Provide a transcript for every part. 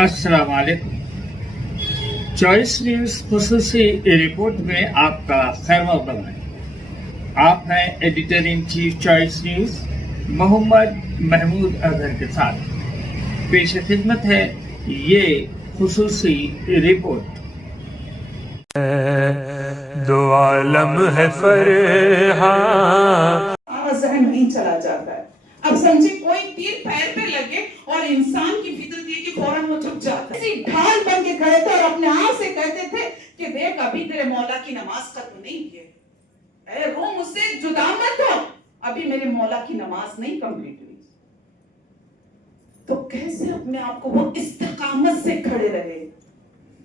अस्सलाम वालेकुम। Choice news खुसूसी report में आपका खैर मक़दम है। आप हैं editor in chief Choice News Mohammad Mahmood Azhar के साथ। पेश खिदमत है ये खुसूसी रिपोर्ट। दो आलम है फरहान। जहन नहीं चला जाता है। अब समझे कोई तीर पैर पे लगे और इंसान की फितरत ये कि फौरन वो झुक जाता है। ऐसी ढाल बन के खड़े थे और अपने आप से कहते थे कि देख अभी तेरे मौला की नमाज खत्म नहीं की है, ए रूह मुझसे जुदा मत हो, अभी मेरे मौला की नमाज नहीं कंप्लीट हुई। तो कैसे अपने आप को वो इस्तिकामत से खड़े रहे?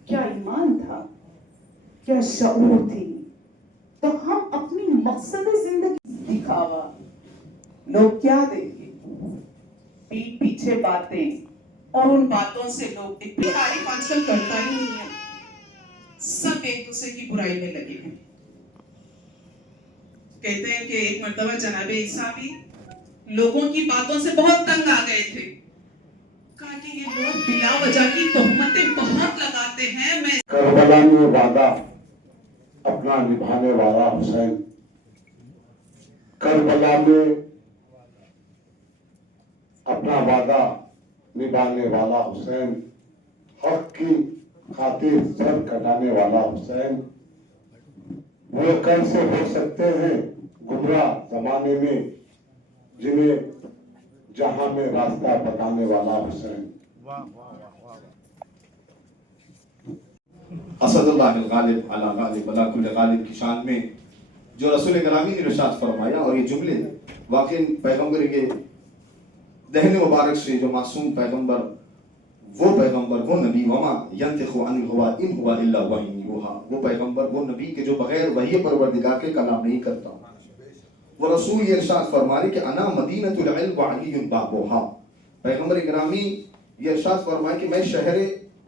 क्या ईमान था, क्या शऊर थी। तो हम अपनी मकसद जिंदगी दिखावा, लोग क्या देंगे, पीठ पीछे बातें और उन बातों से लोग तारीफ आजकल करता ही नहीं है। सब एक दूसरे की बुराई में लगे हैं। कहते हैं कि एक मर्तबा जनाबे ईसा भी लोगों की बातों से बहुत तंग आ गए थे। कहा कि ये लोग बिला वजह की तोहमतें बहुत लगाते हैं। मैं करबला में वादा अपना निभाने वाला हुसैन, करबला में अपना वादा निभाने वाला हुसैन, हक की खातिर सर कटाने वाला हुसैन, वो कैसे हो सकते हैं गुमराह जमाने में जिन्हें जहां में रास्ता बताने वाला हुसैन। असदुल्लाह गालिब अला गालिब अला कुल्ल गालिब की शान में जो रसूल करामी ने इरशाद फरमाया, और ये जुमले वाकई पैगंबर के दहन मुबारक से जो मासूम पैगंबर, वो नबी वमा यंतिखु अनिल हुवा इन हुवा इल्ला वही युहा, वो पैगंबर, वो नबी के जो बगैर वही परवरदिगार के कलाम नहीं करता। वो रसूल ये इरशाद फरमा रहे कि अना मदीनतुल इल्म व अलीयुन बाबुहा, पैगंबर गिरामी ये इरशाद फरमाए कि मैं शहर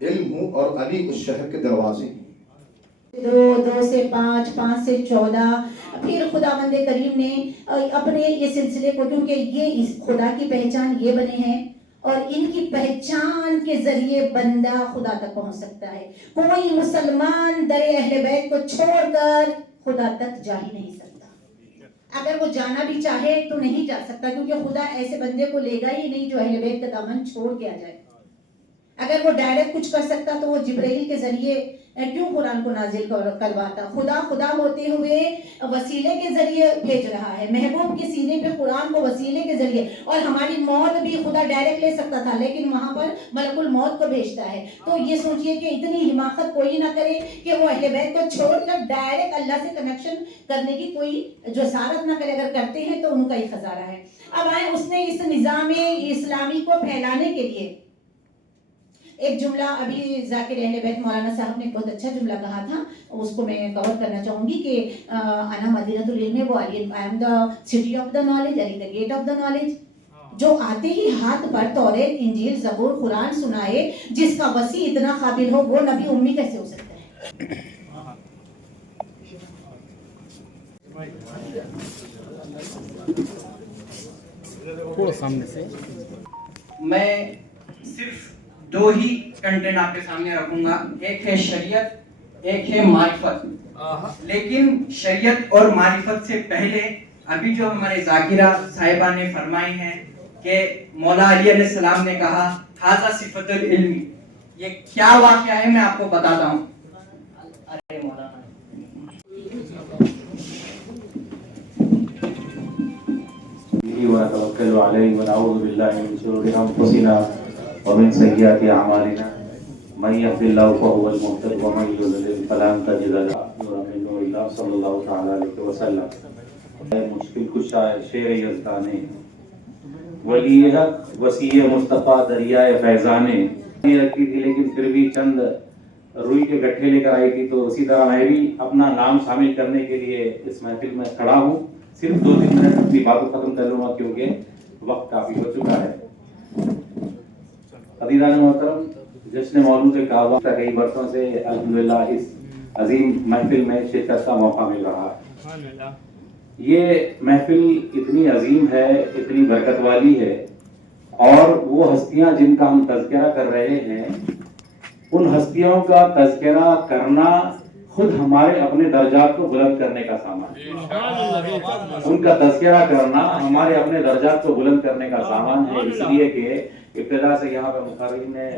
इल्म हूँ और अली उस शहर के दरवाजे हैं। 2 से 5, 5 से 14, फिर खुदावंद करीम ने अपने ये सिलसिले को, क्योंकि ये इस खुदा की पहचान ये बने हैं और इनकी पहचान के जरिए बंदा खुदा तक पहुंच सकता है। कोई मुसलमान दरे अहले बैत को छोड़कर खुदा तक जा ही नहीं सकता। अगर वो जाना भी चाहे तो नहीं जा सकता, क्योंकि खुदा ऐसे बंदे को लेगा ही नहीं जो अहले बैत का दामन छोड़ के आ जाए। अगर वो डायरेक्ट कुछ कर सकता तो वो जिब्राइल के जरिए क्यों कुरान को नाजिल करवाता। खुदा होते हुए वसीले के जरिए भेज रहा है, महबूब के सीने पे कुरान को वसीले के जरिए। और हमारी मौत भी खुदा डायरेक्ट ले सकता था, लेकिन वहां पर मलकुल मौत को भेजता है। तो ये सोचिए कि इतनी हिमाकत कोई ना करे कि वो अहले बैत को छोड़कर डायरेक्ट अल्लाह से कनेक्शन करने की कोई जसारत ना करे। अगर करते हैं तो उनका ही खजारा है। अब आए, उसने इस निज़ाम इस्लामी को फैलाने के लिए एक जुमला, अभी जाकिर अहले बैत मौलाना साहब ने बहुत अच्छा जुमला कहा था, उसको मैं कवर करना चाहूंगी कि अना मदीनतुल इल्म व Ali, I am the city of the knowledge, Ali the gate of the knowledge. जो आते ही हाथ पर तौरेत, इंजील, ज़बूर, कुरान सुनाए, जिसका वसी इतना काबिल हो, वो नबी उम्मी कैसे हो सकता है? थोड़ा सामने से मैं सिर्फ 2 ही कंटेंट आपके सामने रखूंगा, एक है शरीयत, एक है मारिफत। लेकिन शरीयत और मारिफत से पहले अभी जो हमारे जाकिरा साहिबा ने फरमाई है कि मौला अली अलैहिस्सलाम ने कहा हाजा सिफतुल इल्मी, ये क्या वाक़या है मैं आपको बताता हूँ। अरे मौलाना वतवक्कलु अलैहि व नऊज़ु बिल्लाहि मिन शुरूरि अंफुसिना व मिन सय्यिआति अमालिना मन यहदिल्लाहु फहुवल मुहतद व मन युद्लिल फलन तजिद लहु नूरन मिन नूरिल्लाह सल्लल्लाहु तआला अलैहि वसल्लम। मुश्किल कुशा शेर यज़दाने वली हक वसी मुस्तफा दरियाए फैजाने रखी थी, लेकिन फिर भी चंद रुई के गट्ठे लेकर आई थी। तो उसी तरह मैं भी अपना नाम शामिल करने के लिए इस महफिल में खड़ा हूँ। सिर्फ 2-3 मिनट अपनी बात को खत्म कर लूंगा क्योंकि वक्त काफी हो चुका है। अज़ीज़ान मोहतरम, जश्न मौलूद के कहवा कई वर्षों से अल्हम्दुलिल्लाह इस अजीम महफिल में शिरकत का मौका मिल रहा है। ये महफिल इतनी अजीम है, इतनी बरकत वाली है, और वो हस्तियां जिनका हम तज़किरा कर रहे हैं उन हस्तियों का तज़किरा करना खुद हमारे अपने दर्जात को बुलंद करने का सामान है। उनका तज़किरा करना हमारे अपने दर्जात को बुलंद करने का सामान है, इसलिए कि इब्तिदा से यहाँ पे मुखर्रिम ने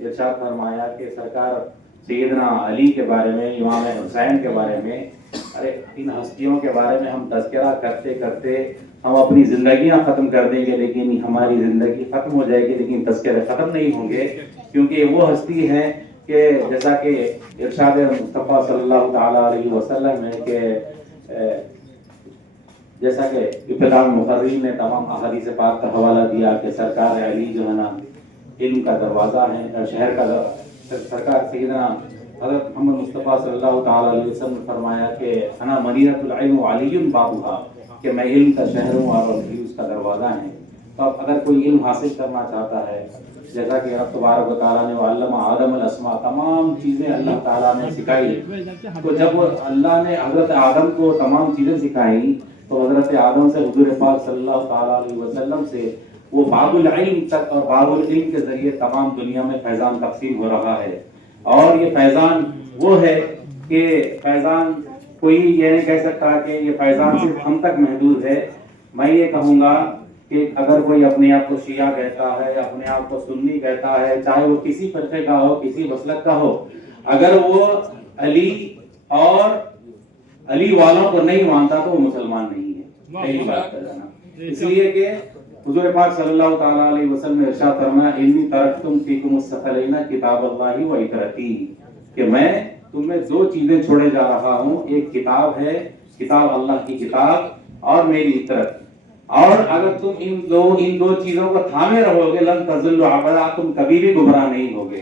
इरशाद फरमाया कि सरकार सैयदना अली के बारे में, इमाम हुसैन के बारे में, अरे इन हस्तियों के बारे में हम तज़किरा करते करते हम अपनी ज़िंदगियाँ ख़त्म कर देंगे, लेकिन हमारी ज़िंदगी ख़त्म हो जाएगी लेकिन तज़किरे ख़त्म नहीं होंगे, क्योंकि वो हस्ती हैं कि जैसा कि इरशाद मुस्तफ़ा सल्लल्लाहु ताला अलैहि वसल्लम है कि जैसा कि इब्तिदा में मुखर्रिम ने तमाम अहादीस पाक का हवाला दिया कि सरकार अली जो है ना इल्म का दरवाज़ा है, शहर का सरकार सैयदना हज़रत मोहम्मद मुस्तफ़ा सल्लल्लाहु ताला अलैहि वसल्लम ने फरमाया कि अना मदीनतुल इल्म व अलीयुन बाबुहा, कि मैं इल्म का शहर हूँ और अली उसका दरवाज़ा है। तो अब अगर कोई इल्म हासिल करना चाहता है, जैसा कि रब तबारक व तआला ने अल्लमा आदम अल अस्मा, तमाम चीज़ें अल्लाह ताला ने सिखाई, तो जब अल्लाह ने हज़रत आदम को तमाम चीज़ें सिखाई तो हज़रत आदम से हुज़ूर पाक सल्लल्लाहु ताला अलैहि वसल्लम से वो बाबुल इल्म तक और बाबुल इल्म के ज़रिए तमाम दुनिया में फैज़ान तक़सीम हो रहा है। और ये फैज़ान वो है कि फैज़ान कोई ये नहीं कह सकता कि ये फैज़ान सिर्फ हम तक महदूद है। मैं ये कहूँगा कि अगर कोई अपने आप को शिया कहता है, अपने आप को सुन्नी कहता है, चाहे वो किसी फ़िरक़े का हो, किसी मसलक का हो, अगर वो अली और अली वालों को नहीं मानता तो वो मुसलमान नहीं है। पहली बात कर देना, इसलिए कि हुज़ूर पाक सल्लल्लाहु ताला अलैहि वसल्लम ने इरशाद फरमाया इन्नी तरक्तुम फीकुमुस सकलैना किताबल्लाहि व इतरती, कि मैं तुम्हें दो चीजें छोड़े जा रहा हूँ, एक किताब है, किताब अल्लाह की किताब, और मेरी इतरत। और अगर तुम इन दो चीजों को थामे रहोगे लन तज़िल्लु अबदा, तुम कभी भी गुमराह नहीं होगे।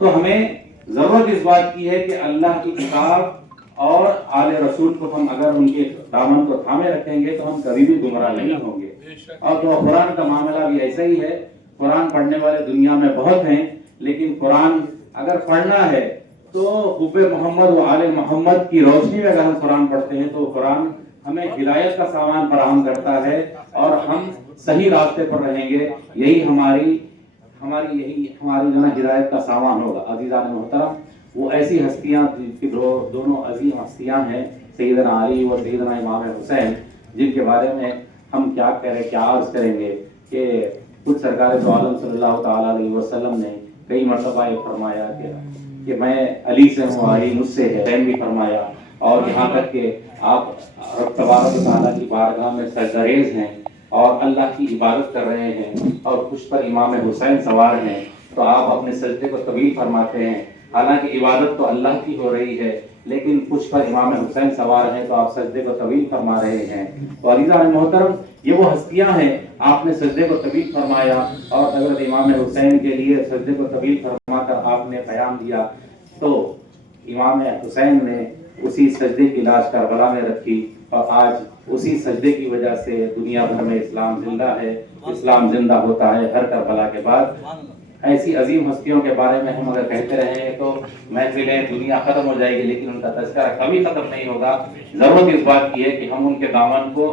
तो हमें जरूरत इस बात की है कि अल्लाह की किताब और आले रसूल को हम अगर उनके दामन को थामे रखेंगे तो हम कभी भी गुमराह नहीं होंगे। और तो कुरान का मामला भी ऐसा ही है, कुरान पढ़ने वाले दुनिया में बहुत हैं, लेकिन कुरान अगर पढ़ना है तो हुब्बे मोहम्मद व आले मोहम्मद की रोशनी में अगर हम कुरान पढ़ते हैं तो कुरान हमें हिदायत का सामान फराहम करता है और हम सही रास्ते पर रहेंगे। यही हमारी जो ना हिदायत का सामान होगा। अजीज़ान मोहतरम, वो ऐसी हस्तियाँ दोनों अजीम हस्तियाँ हैं सैयदना अली और सैयदना इमाम हुसैन, जिनके बारे में हम क्या अर्ज करेंगे कि खुद सरकार दो आलम सल्लल्लाहु ताला अलैहि वसल्लम ने कई मरतबा ये फरमाया कि मैं अली से हूँ, अली मुझसे है, हुसैन भी फरमाया। और यहाँ तक कि आप रब तबारक व तआला की बारगाह में सजदरेज़ हैं और अल्लाह की इबादत कर रहे हैं और कुछ पर इमाम हुसैन सवार हैं, तो आप अपने सजदे को तवील फरमाते हैं। हालांकि इबादत तो अल्लाह की हो रही है, लेकिन कुछ पर इमाम हुसैन सवार हैं तो आप सजदे को तवील फरमा रहे हैं। तो अज़ीज़ान मोहतरम, ये वो हस्तियां हैं, आपने सजदे को तवील फरमाया और हज़रत इमाम हुसैन के लिए सजदे को तवील फरमाकर आपने क़याम दिया, तो इमाम हुसैन ने उसी सजदे की लाश करबला में रखी और आज उसी सजदे की वजह से दुनिया भर में इस्लाम जिंदा है। इस्लाम जिंदा होता है हर करबला के बाद। ऐसी अजीम हस्तियों के बारे में हम अगर कहते रहे तो महफिलें दुनिया खत्म हो जाएगी, लेकिन उनका तज़किरा कभी खत्म नहीं होगा। जरूरत इस बात की है कि हम उनके दामन को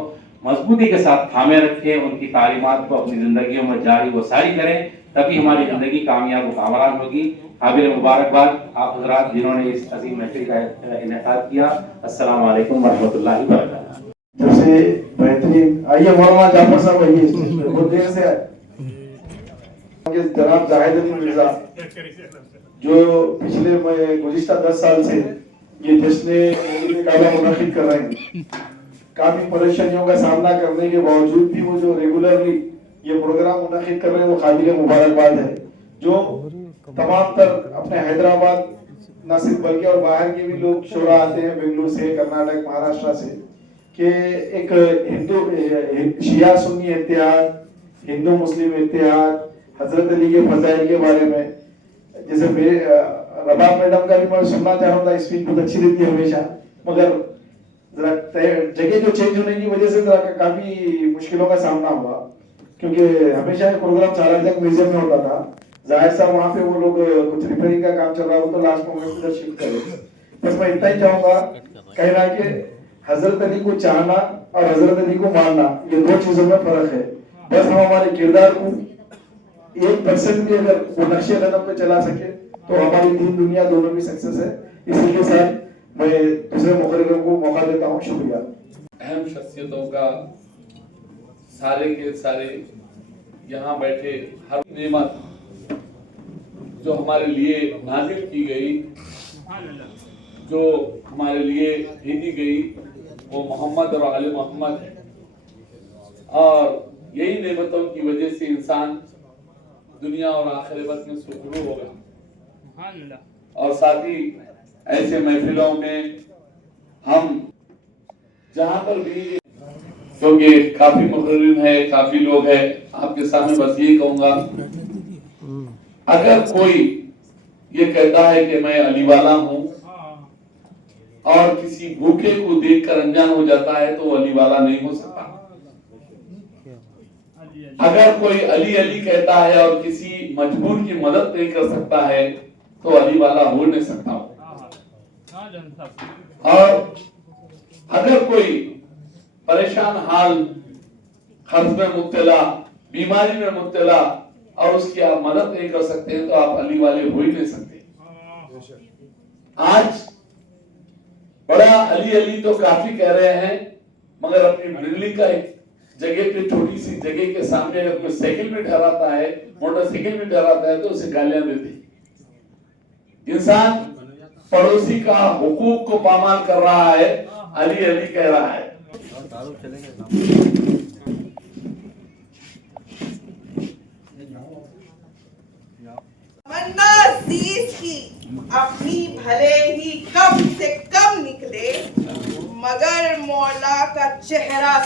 मजबूती के साथ थामे रखें, उनकी तालीमात को अपनी जिंदगियों में जारी व सारी करें, तभी हमारी जिंदगी कामयाब व कामरान होगी। काबिल मुबारकबाद आप हजरात जिन्होंने इस अजीम महफिल का इनेकाद किया। अस्सलाम वालेकुम वरहमतुल्लाहि वबरकातुहू। सबसे बेहतरीन आइए मौलाना जाफर साहब, आइए बहुत देर से जनाब जाहिद अली मिर्जा जो पिछले गुज़िश्ता 10 साल से ये जश्न काबा मुनक़िद कर रहे हैं। काफी परेशानियों का सामना करने के बावजूद भी वो जो रेगुलरली ये प्रोग्राम मुनक़िद कर रहे हैं वो काबिल मुबारकबाद है। जो तमाम तर अपने हैदराबाद न सिर्फ बल्कि और बाहर के भी लोग शोरा आते हैं, बेंगलुरु से, कर्नाटक, महाराष्ट्र से, कि एक हिंदू शिया सुन्नी इत्तेहाद, हिंदू मुस्लिम इत्तेहाद, हजरत अली के फजाइल के बारे में, जैसे रबाब मैडम का भी मैं सुनना चाह रहा था, स्पीच बहुत अच्छी रहती है हमेशा, मगर जरा जगह जो चेंज होने की वजह से जरा काफी मुश्किलों का सामना हुआ, क्योंकि हमेशा प्रोग्राम चारा म्यूजियम में होता था। जाहिर साहब वहाँ पे वो लोग कुछ रिपेयरिंग का काम चल रहा हो तो लास्ट मोमेंट उधर शिफ्ट करे। बस मैं इतना ही चाहूंगा कहना कि हजरत अली को चाहना और हजरत अली को मानना ये दो चीजों में फर्क है। बस हम हमारे किरदार को 1% भी अगर वो नक्शे कदम पे चला सके तो हमारी दीन दुनिया दोनों भी सक्सेस है। इसी के साथ मैं दूसरे मुकर्रर को मौका देता हूँ। शुक्रिया। अहम शख्सियतों का सारे के सारे यहाँ बैठे हर नेमत जो हमारे लिए नाजिल की गई, जो हमारे लिए भेजी गई, वो मोहम्मद और आले मोहम्मद है। और यही नेमतों की वजह से इंसान दुनिया और आखिरत में सुखरू होगा। और साथ ही ऐसे महफिलों में हम जहाँ पर भी, क्योंकि काफी मुकर्रिर है, काफी लोग हैं, आपके सामने बस यही कहूंगा, अगर कोई ये कहता है कि मैं अली वाला हूँ और किसी भूखे को देखकर अनजान हो जाता है तो वो अली वाला नहीं हो सकता। अगर कोई अली अली कहता है और किसी मजबूर की मदद नहीं कर सकता है तो अली वाला हो नहीं सकता। और अगर कोई परेशान हाल, कर्ज में मुब्तला, बीमारी में मुब्तला और उसकी आप मदद नहीं कर सकते तो आप अली वाले हो ही नहीं सकते। आज बड़ा अली अली तो काफी कह रहे हैं, मगर अपनी बिल्डिंग का एक जगह पे, छोटी सी जगह के सामने अगर कोई साइकिल में ठहराता है, मोटरसाइकिल में ठहराता है तो उसे गालियां देती। इंसान पड़ोसी का हुकूक को पामाल कर रहा है, अली अली कह रहा है। तमन्ना अजीज की अपनी भले ही कम से कम निकले, मगर मौला का चेहरा